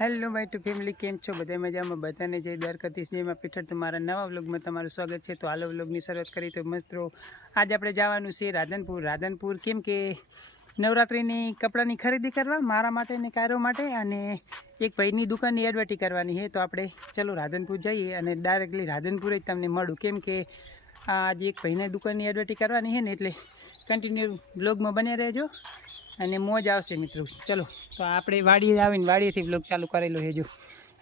Hello ભાઈ two family, કેમ છો? બધા મજામાં? બધાને જય દ્વારકાધીશ, જયમાં પીઠળ. તમારા નવા વ્લોગમાં તમારું સ્વાગત છે. તો હાલો વ્લોગની શરૂઆત કરી તો મિત્રો આજે આપણે જવાનું છે રાધનપુર. કેમ કે નવરાત્રિની કપડાની ખરીદી કરવા મારા માટે ને કાયરો માટે, અને એક ભાઈની દુકાનની એડવર્ટી કરવાની છે. તો આપણે ચલો રાધનપુર જઈએ અને ડાયરેક્ટલી રાધનપુર જ તમને મળું. કેમ કે આજે એક ભાઈને દુકાનની એડવર્ટી કરવાની છે ને, એટલે કન્ટિન્યુ વ્લોગમાં બન્યા રહેજો અને મોજ આવશે મિત્રો. ચલો તો આપણે વાડીએ આવીને વાડીએથી બ્લોગ ચાલુ કરેલો છે જો.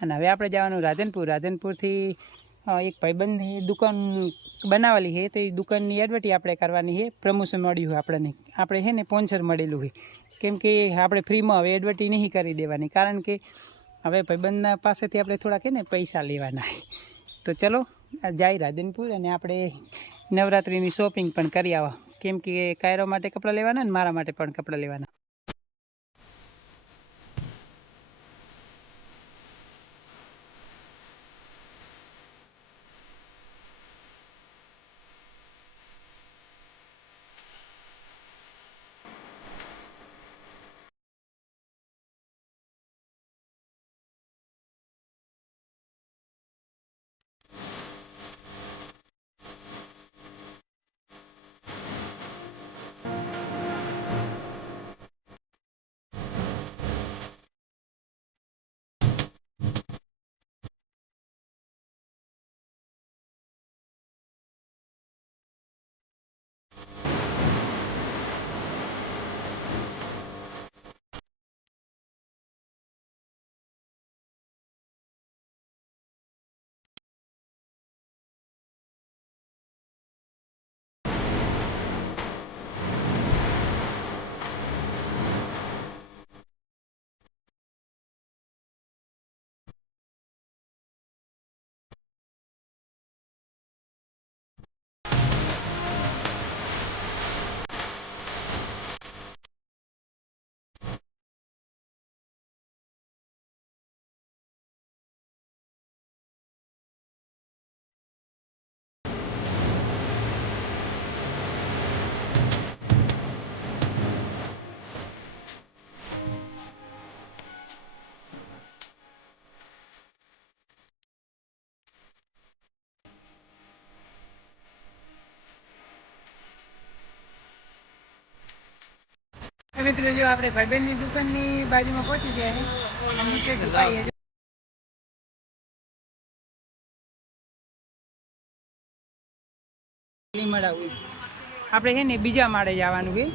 અને હવે આપણે જવાનું રાધનપુરથી એક ભાઈબંધની દુકાન બનાવેલી છે, તો એ દુકાનની એડવર્ટી આપણે કરવાની છે. પ્રમોશન મળ્યું હોય આપણે છે ને સ્પોન્સર મળેલું છે. કેમ કે આપણે ફ્રીમાં હવે એડવર્ટી નહીં કરી દેવાની, કારણ કે હવે ભાઈબંધના પાસેથી આપણે થોડાક છે ને પૈસા લેવાના છે. તો ચલો જાય રાધનપુર અને આપણે નવરાત્રિની શોપિંગ પણ કરી આવો. કેમ કે કાયરો માટે કપડાં લેવાના ને મારા માટે પણ કપડાં લેવાના. મિત્રો જો આપણે ભાઈબંધની દુકાનની બાજુમાં પહોંચી ગયા છે. નીચે દુકાઈ આપણે છે ને બીજા માળે જવાનું છે.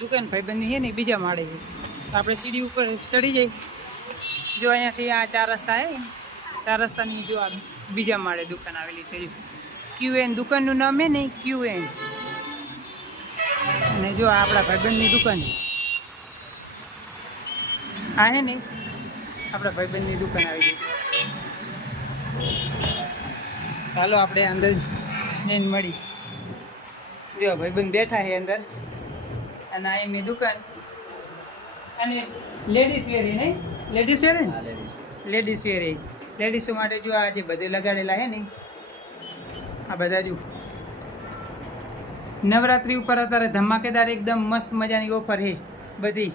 દુકાન ભાઈબંધની છે ને બીજા માળે છે. આપણે સીડી ઉપર ચડી જઈ. જો અહીંયાથી આ 4 રસ્તા છે, 4 રસ્તાની જો આ બીજા માળે દુકાન આવેલી છે. QN દુકાનનું નામ છે ને QN. અને જો આપણા ભાઈબંધની દુકાન આ છે ને, આપણા ભાઈબંધની દુકાન આવી ગઈ. ચાલો આપણે અંદર જઈને મળી. જો ભાઈબંધ બેઠા છે અંદર, અને આ એમની દુકાન. અને લેડીઝ વેર નહીં, લેડીઝ વેર ને, લેડીઝ વેર એ લેડીઝો માટે જો આ જે બધે લગાડેલા છે ને, આ બધા જો નવરાત્રી ઉપર અત્યારે ધમાકેદાર એકદમ મસ્ત મજાની ઓફર છે બધી.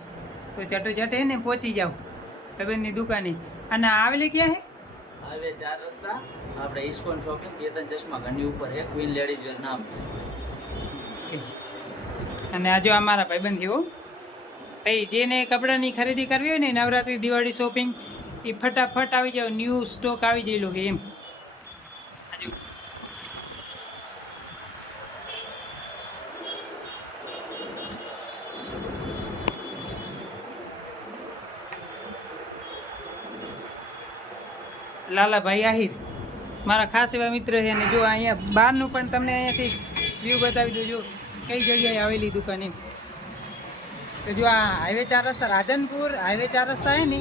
તો ચટે ને પહોંચી જાઓ ભાઈબંધની દુકાને. અને આવેલી ક્યાં છે? આવે 4 રસ્તા આપણે ઇસ્કોન શોપિંગ કેતન ચશ્મા ઘરની ઉપર છે, ક્વીન લેડીઝ વેર નામ. અને આ જો અમારા ભાઈબંધ થયો ભાઈ, જેને કપડાની ખરીદી કરવી હોય ને નવરાત્રી દિવાળી શોપિંગ, એ ફટાફટ આવી જાવ. ન્યૂ સ્ટોક આવી ગયેલો છે એમ. લાલાભાઈ આહિર મારા ખાસ એવા મિત્ર છે. અને જો અહીંયા બહારનું પણ તમને અહીંયાથી વ્યૂ બતાવી દો, જો કઈ જગ્યાએ આવેલી દુકાન એમ. તો જો આ હાઈવે 4 રસ્તા, રાધનપુર હાઈવે 4 રસ્તા છે ને,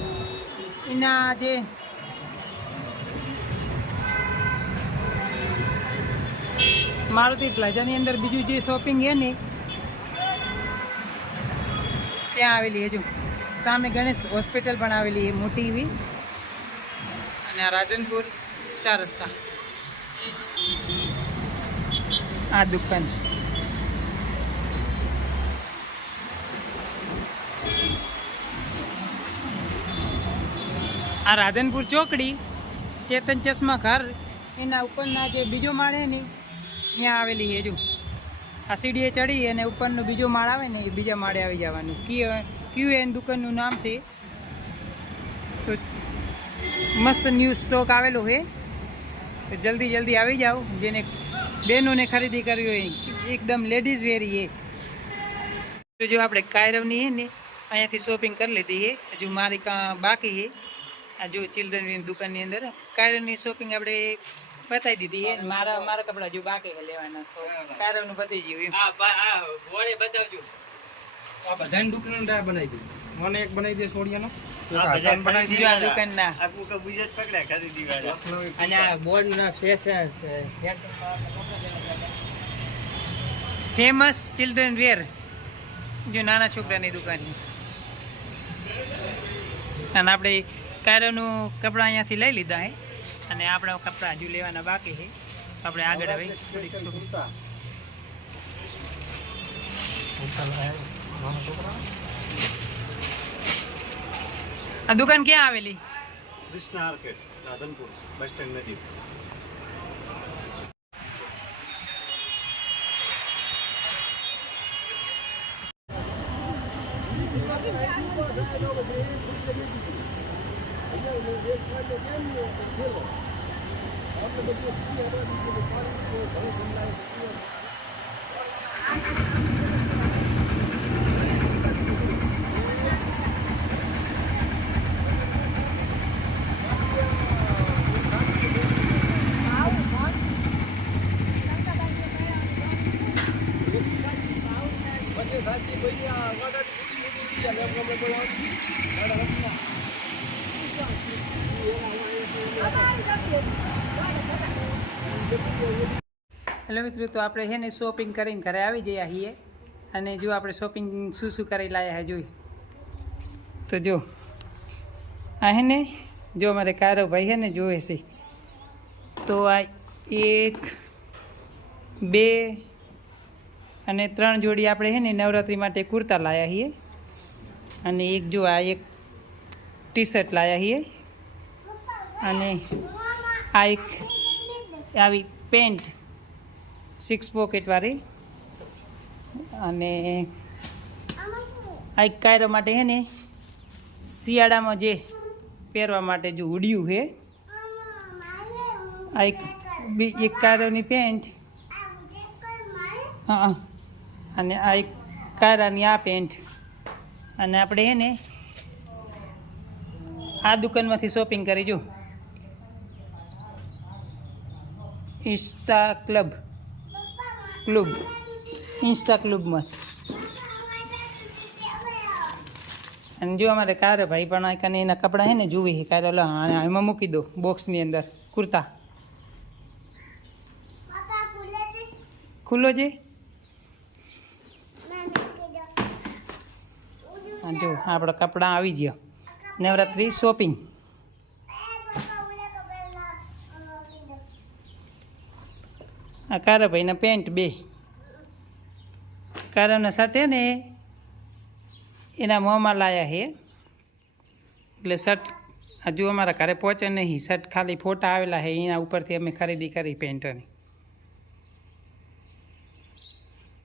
એના જે મારુતિ પ્લાઝાની અંદર બીજું જે શોપિંગ છે ને, ત્યાં આવેલી છે. જો સામે ગણેશ હોસ્પિટલ પણ આવેલી છે મોટી એવી. અને આ રાધનપુર 4 રસ્તા આ દુકાન. આ રાધનપુર ચોકડી ચેતન ચશ્મા ઘર એના ઉપરના જે બીજો માળ છે ને ત્યાં આવેલી છે. જો આ સીડીએ ચડી અને ઉપરનો બીજો માળ આવે ને એ બીજા માળે આવી જવાનું. QN દુકાનનું નામ છે. તો મસ્ત ન્યૂ સ્ટોક આવેલો છે, તો જલ્દી આવી જાઓ. જેને બહેનોને ખરીદી કરવી હોય એકદમ લેડીઝ વેરી છે. તો જો આપણે કાયરવની છે ને અહીંયાથી શોપિંગ કરી લીધી છે. હજુ મારી બાકી છે. આ જો ચિલ્ડ્રનની દુકાનની અંદર કાયરવની શોપિંગ આપણે બતાવી દીધી છે. મારા કપડા જો બાકી છે લેવાના, તો કાયરવનું પતી ગયું એમ. બતાવજો આ બધાની દુકાન બનાવી દઉં. મને એક બનાવી દે સોડિયાનો ફેમસ ચિલ્ડ્રન વેર, જો નાના છોકરાની દુકાન. અને આપણે કાયરવનું કપડાં અહીંયાથી લઈ લીધા છે અને આપણા કપડાં હજુ લેવાના બાકી છે. આપણે આગળ આવી આ દુકાન ક્યાં આવેલી? Krishna arcade, Radhanpur bus stand નજીક. હેલો મિત્રો, તો આપણે છે ને શોપિંગ કરીને ઘરે આવી ગયા છીએ. અને જો આપણે શોપિંગ શું કરી લાયા હે જોઈ. તો જો આ હે ને, જો અમારે કારો ભાઈ છે ને જોવે છે. તો આ 1 2 અને 3 જોડી આપણે છે ને નવરાત્રિ માટે કુર્તા લાયા છીએ. અને એક જો આ એક ટી શર્ટ લાયા છીએ. અને આ એક આવી પેન્ટ 6 પોકેટવાળી. અને આ એક કાયરો માટે છે ને શિયાળામાં જે પહેરવા માટે જો ઉડ્યું છે. આ એક કાયરોની પેન્ટ, હા. અને આ એક કાયરાની આ પેન્ટ. અને આપણે છે ને આ દુકાનમાંથી શોપિંગ કરી જો ઇન્સ્ટા ક્લબમાં. અને જો અમારે કારે ભાઈ પણ આ એના કપડાં છે ને જુએ છે. કારે એમાં મૂકી દો બોક્સની અંદર કુર્તા. ખુલ્લો છે. જો આપણા કપડાં આવી ગયા. નવરાત્રિ શોપિંગ. આ કારાભાઈના પેન્ટ 2. કારાના શર્ટ છે ને એના મોંમાં લાયા છે. એટલે શર્ટ હજુ અમારા ઘરે પહોંચે નહીં. શર્ટ ખાલી ફોટા આવેલા છે, એના ઉપરથી અમે ખરીદી કરી પેન્ટની.